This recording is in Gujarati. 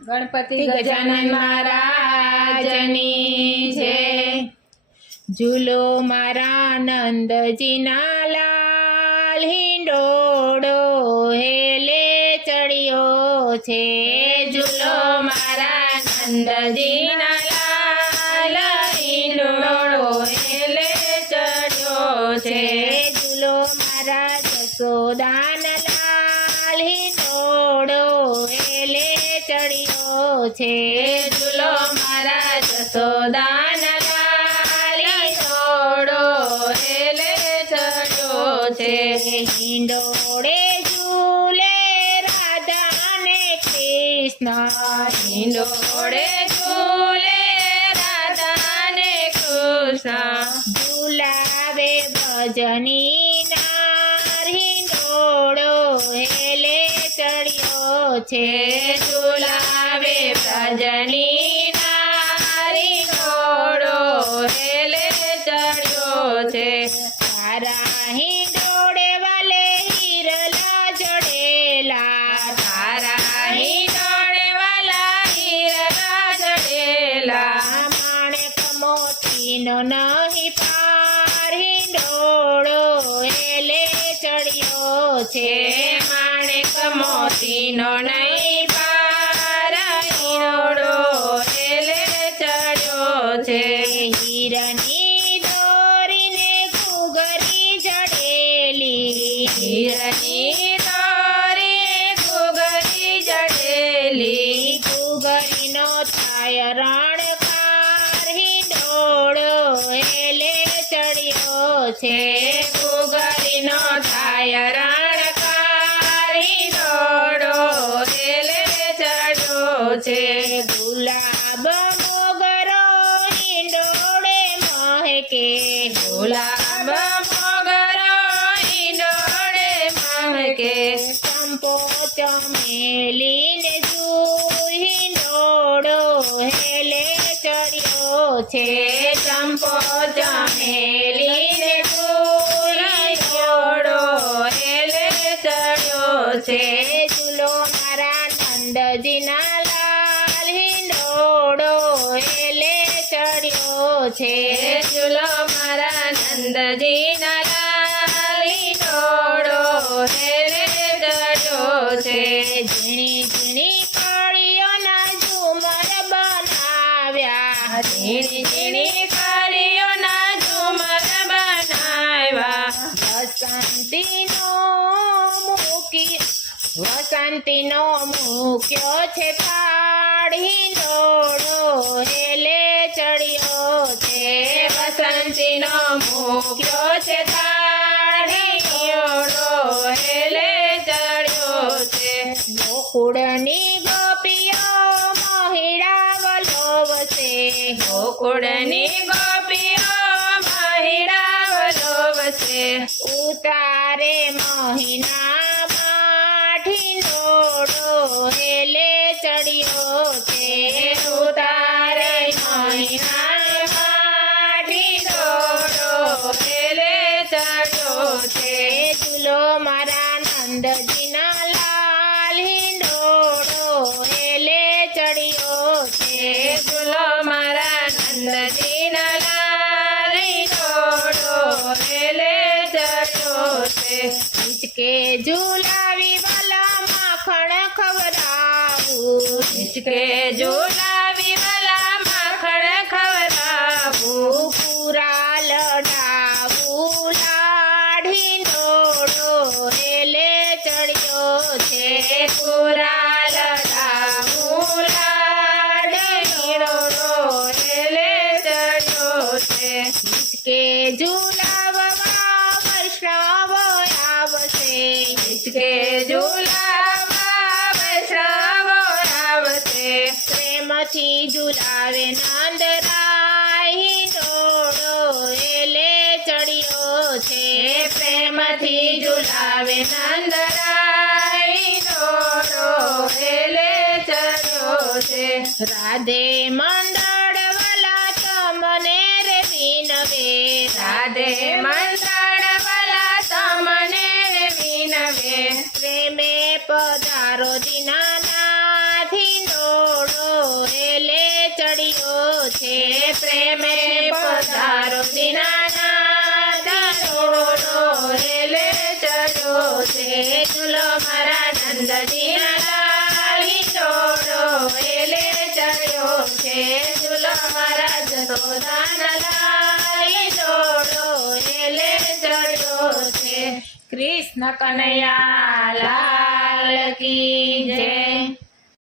ગણપતિ ગજાનન મહારાજની છે ઝૂલો મારા નંદજીના લાલ હિંડોડો હેલે ચડ્યો છે. ઝૂલો મારા નંદજીના લાલ હિંડોડો હેલે ચડ્યો છે. ઝૂલો મારા જસોદાના છે? ઝૂલો મારા જસોદાન લાલી છોડો હેલે ચડો છે. હિંડોળે ઝૂલે રાધા ને કૃષ્ણ. હિંડોળે ઝૂલે રાધા ને કૃષ્ણ. ઝુલાવે ભજની નાર હિંડોળો હેલે ચડ્યો છે. ઝુલાવે ભજની નાર હિંડોળો હેલે ચડ્યો છે. તારા હિંડોળે વાલે હિરલા જડેલા તારા હિંડોળે વાલા હિરલા જડેલા માણેક મોતીનો નહીં પાર હિંડોળો હેલે ચડ્યો છે. માણેક મોતીનો નહીં છે. હીરની દોરીને ઘૂઘરી જડેલી. હીરની દોરી ઘૂઘરી જડેલી. ઘૂઘરીનો થાય રણકાર હિંડોળો. એલે ચડ્યો છે. ઘૂઘરીનો થાય મહેકે ગુલાબ મોગરો હિંડોળે મહેકે ચંપો ચમેલીને જુહી નોડો હેલે ચડ્યો છે. ચંપો ચમેલીને જુહી નોડો હેલે ચડ્યો છે. છે? ઝૂલો મારા નંદજી લાલ હિંડોળો હેલે ચડ્યો છે. ઝીણી ઝીણી કળીઓના ઝુમર બનાવ્યા. ઝીણી ઝીણી કળીઓના ઝુમર બનાવ્યા. વસંતીનો મૂકી, વસંતીનો મૂક્યો છે પાડી દોડો. હેલે ચડ્યો વસંતીનો મૂક્યો છે હિંડોળો હેલે ચડ્યો છે. ગોકુળની ગોપીઓ મહિડા વલોવશે. ગોકુળની ગોપીઓ મહિડા વલોવશે. ઉતારે મહિના ઢીંડોળો હેલે ચડ્યો છે. છે મારા નંદજીના લારી હિંડોળો હેલે ચડ્યો છે. હિચકે ઝુલાવી વાલા માખણ ખવડાવું. હિચકે ઝુલાવી પ્રેમથી ઝુલાવે નંદરાય ટોળો એલે ચડ્યો છે. પ્રેમથી ઝુલાવે નંદરાય ટોળો એલે ચડ્યો છે. રાધે મંડળ વાલા તમને રે વિનવે. રાધે મંડળ વાલા તમને રે વિનવે. પ્રેમે પધારો દીનાનાથી છે પ્રેમે પધારો દીનાનાથ હિંડોળો રેલે ચડો છે ઝૂલો મારા નંદજીના લાલ હિંડોળો એલે ચડ્યો છે ઝૂલો મારા જશોદાના લાલ હિંડોળો એલે ચડ્યો છે. કૃષ્ણ કનૈયા, લાલ કી જય.